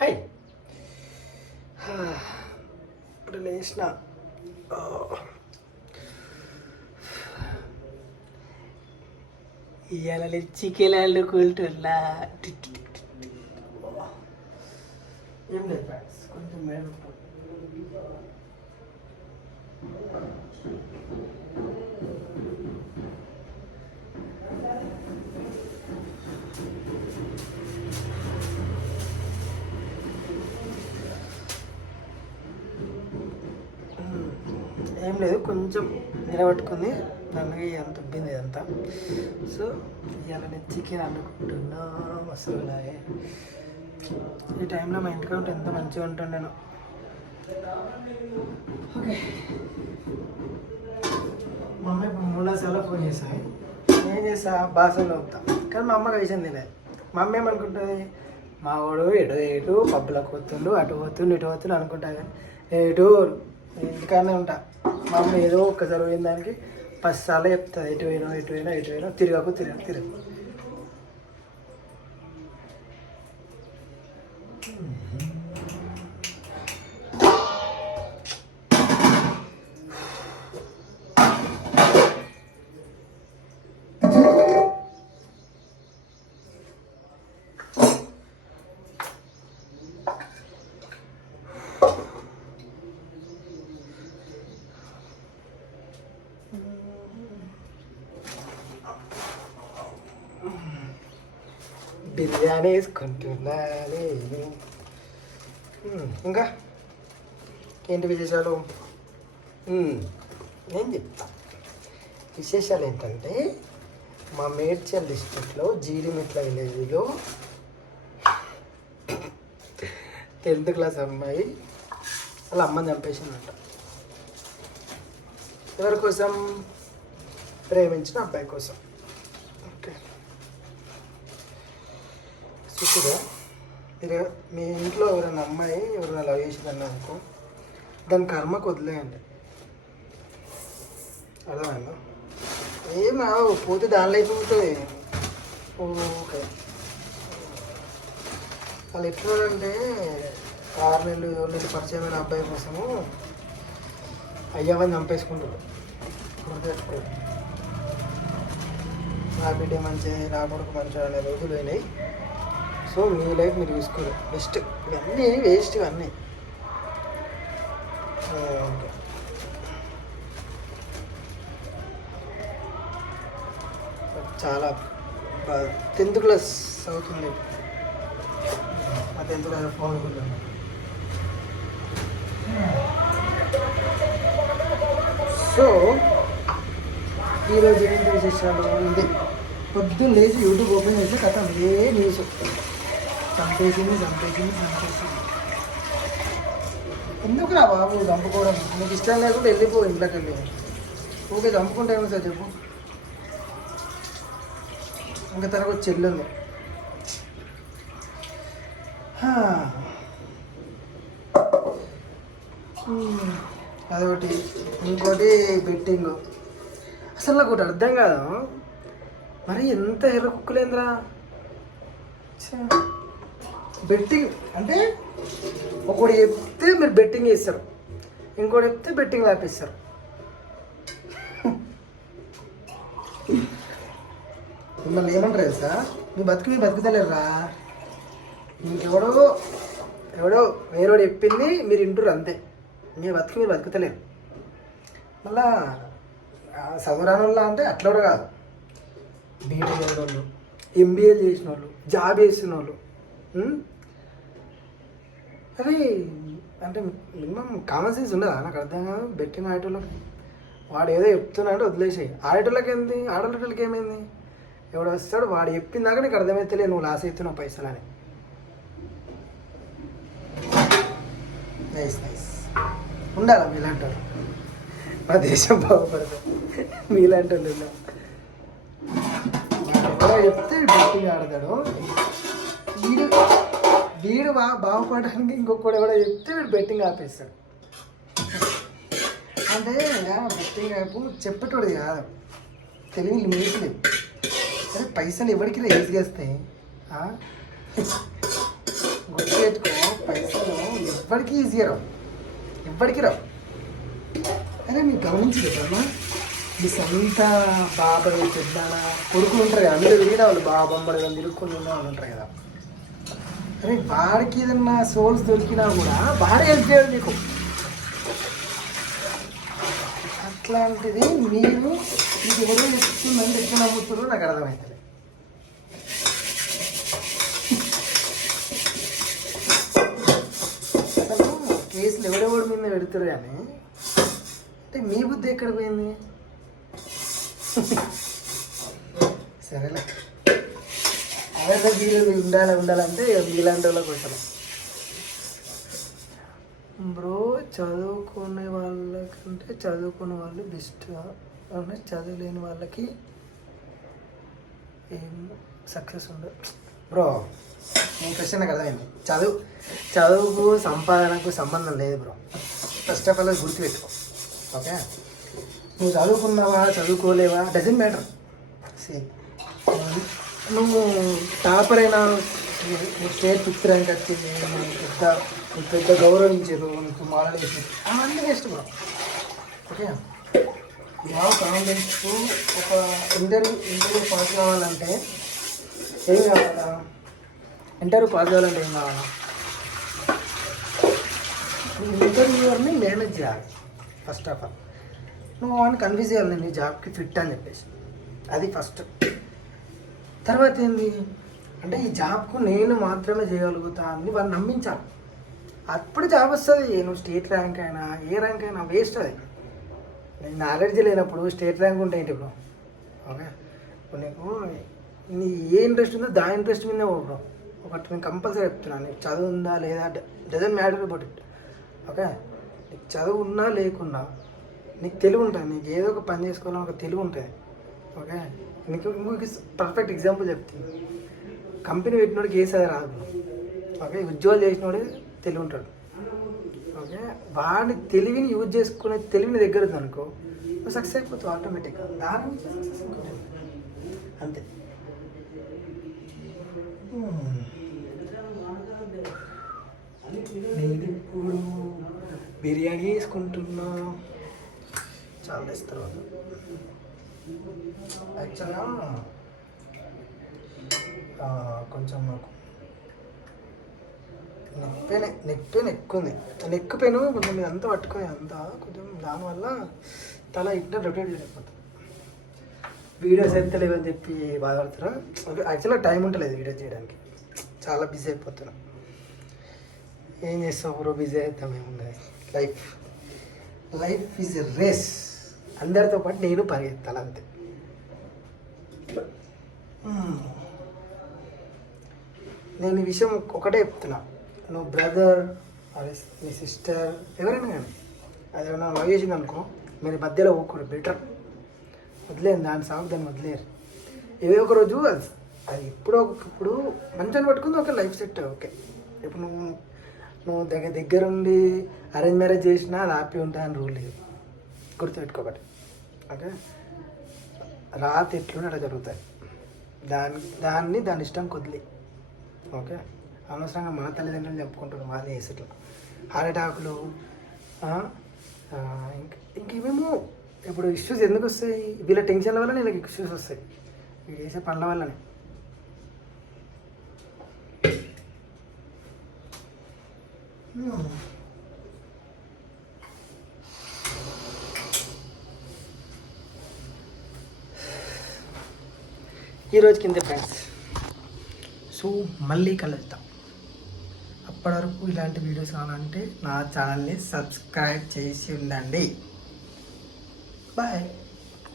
High ఇప్పుడు లేచిన ఇవాళ చికెన్ వండుకుంటున్నా. ఏం లేదు ఫ్రెండ్స్, కొంచెం మేడం ఏం లేదు, కొంచెం నిలబట్టుకుంది నన్ను అంత ఉబ్బింది ఇదంతా. సో ఇవాళ నేను చికెన్ వండుకుంటున్నా. అసలు ఈ టైంలో మా ఇంటికి ఉంటే ఎంత మంచిగా ఉంటాను నేను. ఓకే, మా అమ్మ ఇప్పుడు 3 సార్లు ఫోన్ చేశాను. ఏం చేస్తా, బాసనలో అవుతా. కానీ మా అమ్మకి విషయం తెలియదు. మా అమ్మ ఏమనుకుంటుంది, మా వాడు ఎటు పబ్బులకు పోతుండు, అటు పోతుండు ఇటు పోతుండు అనుకుంటా. కానీ ఎటు ఇంటికాడనే ఉంటా. మా అమ్మ ఏదో ఒక్క జరిగిన దానికి 10 సార్లు చెప్తుంది, ఎటు పోయినా తిరగకు. బిర్యానీ వేసుకుంటున్నాను. ఇంకా ఏంటి విశేషాలు? నేను చెప్తా. విశేషాలు ఏంటంటే, మా మేడ్చల్ డిస్ట్రిక్ట్లో జీడిమిట్ల విలేజ్లో 10th క్లాస్ అమ్మాయి వాళ్ళ అమ్మని చంపేసిందంట. ఎవరి కోసం? ప్రేమించిన అబ్బాయి కోసం. ఓకే, చూసురా, మీరు మీ ఇంట్లో ఎవరైనా అమ్మాయి ఎవరైనా లవ్ చేసిందని అనుకో, దాని కర్మకు వదిలేయండి. అర్థమైందా? ఏం పోతే దానిలో అయిపోతుంది. ఓకే, వాళ్ళు ఎట్లంటే 6 నెలలు 7 నెలలు పరిచయమైన అబ్బాయి కోసము అయ్యవని చంపేసుకుంటారు. గుర్తుపెట్టుకో, నా బిడ్డ మంచి, నా కొడుకు మంచి అనే రోజులు అయినాయి. సో మీ లైఫ్ మీరు చూసుకోరు. బెస్ట్. ఇవన్నీ వేస్ట్, ఇవన్నీ. చాలా 10th క్లాస్ అవుతుంది. ఆ 10th క్లాస్ పోనుకుంటాను. సో ఈరోజు ఏంటి విశేషాలు? ఇది పొద్దున్న లేచి యూట్యూబ్ ఓపెన్ చేసి కథ ఏ న్యూస్ చంపేసింది. ఎందుకు రా బాబు చంపుకోవడం? నీకు ఇష్టం లేకుండా వెళ్ళిపో ఇంట్లోకి వెళ్ళి. ఓకే, చంపుకుంటే ఏమో సార్ చెప్పు. ఇంకా తనకు చెల్లి ఉంది. అదొకటి. ఇంకోటి బెట్టింగ్. అసలు నాకు ఒకటి అర్థం కాదు, మరి ఎంత ఎర్ర కుక్కలేంద్రా. బెట్టింగ్ అంటే ఒకటి చెప్తే మీరు బెట్టింగ్ చేస్తారు, ఇంకోటి చెప్తే బెట్టింగ్ ఆపేస్తారు. మిమ్మల్ని ఏమంటారు సార్? మీ బతుకుతలేరురా. ఇంకెవడో వేరేవాడు చెప్పింది మీరు వింటారు అంతే. మీ మీరు బతుకుతలేరు. మళ్ళా చదువురాని వాళ్ళు అంటే అట్లా కూడా కాదు. బీటెక్ చదివిన వాళ్ళు, ఎంబీఏ చేసిన వాళ్ళు, జాబ్ చేసిన వాళ్ళు, అది అంటే మినిమం కామన్ సెన్స్ ఉండదా? నాకు అర్థం కాదు. బెట్టింగ్ ఆడేటోళ్ళకి వాడు ఏదో చెప్తున్నాడు వదిలేసాయి. ఆడేటోళ్ళకి ఏంది? ఆడేటోళ్ళకి ఏమైంది? ఎవడు వస్తాడు వాడు చెప్పిందాక నీకు అర్థమైతేలే నువ్వు లాస్ అవుతున్నావు పైసలు అని. నైస్ ఉండాలా మీలాంటారు. మా దేశం బాగుపడతారు మీలాంటి వాళ్ళు. ఎవడో చెప్తే బెట్టింగ్ ఆడతాడు. వీడు బాగుపడడానికి ఇంకొకటి ఎవడో చెప్తే వీడు బెట్టింగ్ ఆపేస్తాడు. అంటే బెట్టింగ్ యాప్ చెప్పేటోడు కాదు, తెలివి మీట్లేదు. అరే పైసలు ఎవరికి ఈజీగా వస్తాయి? గుర్తుపెట్టుకో, ఎవ్వడికి ఈజీగా రావు, ఎవ్వడికి రావు. అరే మీకు గమనించలేదమ్మా, మీ సొంత బాబాయ్ పెద్ద కొడుకులు ఉంటారు కదా, అందరూ తిరిగిన వాళ్ళు బాబమ్మడు కానీ తిరుక్కొని ఉన్న వాళ్ళు ఉంటారు కదా. అరే వాడికి ఏదన్నా సోల్స్ దొరికినా కూడా వాడే హెల్ప్ చేయాలి మీకు. అట్లాంటిది మీరు మీకు ఎవరో చెప్తుందంటే ఎట్లా నమ్ముతుందో నాకు అర్థమవుతుంది. అసలు కేసులు ఎవరెవరి మీద పెడతారు కానీ అంటే మీ బుద్ధి ఎక్కడ పోయింది? సరేలే, అదే వీళ్ళు ఉండాలంటే మీలాంటి వాళ్ళ కోసం. బ్రో చదువుకునే వాళ్ళకంటే చదువుకునే వాళ్ళు బెస్ట్, చదువులేని వాళ్ళకి ఏం సక్సెస్ ఉండదు. బ్రో మీ క్వశ్చన్ నాకు అర్థమైంది. చదువుకు సంపాదనకు సంబంధం లేదు బ్రో. ఫస్ట్ ఆఫ్ ఆల్ అది గుర్తుపెట్టుకో. ఓకే, నువ్వు చదువుకున్నావా చదువుకోలేవా డజంట్ మ్యాటర్. నువ్వు టాపర్ అయినా, స్టేట్ ఫిఫ్త్ ర్యాంక్ వచ్చింది, పెద్ద గౌరవించారు, నీకు మోడల్ వేసి, అవన్నీ waste bro. Okay, job confidence ఒక ఇంటర్వ్యూ పాస్ కావాలంటే ఏం కావాలా? ఇంటర్వ్యూ పాస్ కావాలంటే ఏం కావాలా? ఇంటర్వ్యూవర్ని మేనేజ్ చేయాలి. ఫస్ట్ ఆఫ్ ఆల్ నువ్వు వాడిని కన్విన్స్ చేయాలి, నేను ఈ జాబ్కి ఫిట్ అని చెప్పేసి. అది ఫస్ట్. తర్వాత ఏంది అంటే ఈ జాబ్కు నేను మాత్రమే చేయగలుగుతా అని వాడిని నమ్మించాలి. అప్పుడు జాబ్ వస్తుంది. నువ్వు స్టేట్ ర్యాంక్ అయినా ఏ ర్యాంక్ అయినా వేస్ట్. అది నేను నాలెడ్జ్ లేనప్పుడు స్టేట్ ర్యాంక్ ఉంటే ఏంటి బ్రో? ఓకే, ఇప్పుడు నీకు నీ ఏ ఇంట్రెస్ట్ ఉందో దాని ఇంట్రెస్ట్ మీదే బ్రో. ఒకటి నేను కంపల్సరీ చెప్తున్నాను, నీకు చదువు ఉందా లేదా doesn't matter about it. Okay, నీకు చదువు ఉన్నా లేకున్నా నీకు తెలివి ఉంటుంది, నీకు ఏదో ఒక పని చేసుకోవాలని ఒక తెలివి ఉంటుంది. ఓకే, నీకు ఇంకొక పర్ఫెక్ట్ ఎగ్జాంపుల్ చెప్తుంది. కంపెనీ పెట్టినోడికి ఏ చదువు రాదు. ఓకే, ఉద్యోగాలు చేసినోడే తెలివి ఉంటాడు. ఓకే, వాడి తెలివిని యూజ్ చేసుకునే తెలివిని దగ్గర ఉంది అనుకో, నువ్వు సక్సెస్ అయిపోతావు ఆటోమేటిక్గా. దాని నుంచి సక్సెస్ అనుకోలేదు అంతే. నేను ఇప్పుడు బిర్యానీ వేసుకుంటున్నా, చాలా ఇస్తారు వాళ్ళు. యాక్చువల్గా కొంచెం నాకు నెక్ పెయిన్ ఎక్కువ ఉంది. నెక్ పెయిన్ కొంచెం మీద అంతా పట్టుకొని అంతా కొంచెం, దానివల్ల తల ఇట్లా రొటేట్ చేయలేకపోతుంది. వీడియోస్ అయితే లేవని చెప్పి బాధపడుతున్నా. యాక్చువల్గా టైం ఉంటలేదు వీడియోస్ చేయడానికి, చాలా బిజీ అయిపోతున్నా. ఏం చేస్తావు బ్రో, బిజీ అవుతాం, ఏమున్నది. Life is a race. అందరితో పాటు నేను పరిగెత్తాలి అంతే. నేను ఈ విషయం ఒకటే చెప్తున్నా, నువ్వు బ్రదర్ అదే మీ సిస్టర్ ఎవరైనా కానీ అది ఏమైనా లవ్ చేసింది అనుకో, మీరు మధ్యలో ఊరుకోరు, బెటర్ వదిలేను, దాని సాగు దాన్ని వదిలేరు. ఏదో ఒక రోజు అది ఇప్పుడు మంచిగా పట్టుకుంది. Okay, life set. ఓకే, ఇప్పుడు నువ్వు దగ్గరుండి అరేంజ్ మ్యారేజ్ చేసినా అది హ్యాపీ ఉంటాయని రూల్ లేదు, గుర్తుపెట్టుకోకటి. ఓకే, రాత ఎట్లుండి అట్లా జరుగుతాయి. దాని ఇష్టం కొద్ది. ఓకే, అనవసరంగా మన తల్లిదండ్రులు చెప్పుకుంటున్నాం వాళ్ళే ఇట్లా హార్ట్ అటాకులు, ఇంకేమేమో. ఇప్పుడు ఇష్యూస్ ఎందుకు వస్తాయి? వీళ్ళ టెన్షన్ల వల్ల నేను ఇష్యూస్ వస్తాయి, వీళ్ళు చేసే పనుల వల్లనే. ఈరోజు కింద ఫ్రెండ్స్, సో మళ్ళీ కలుద్దాం. అప్పటి వరకు ఇలాంటి వీడియోస్ కావాలంటే నా ఛానల్ని సబ్స్క్రైబ్ చేసి ఉండండి. బాయ్.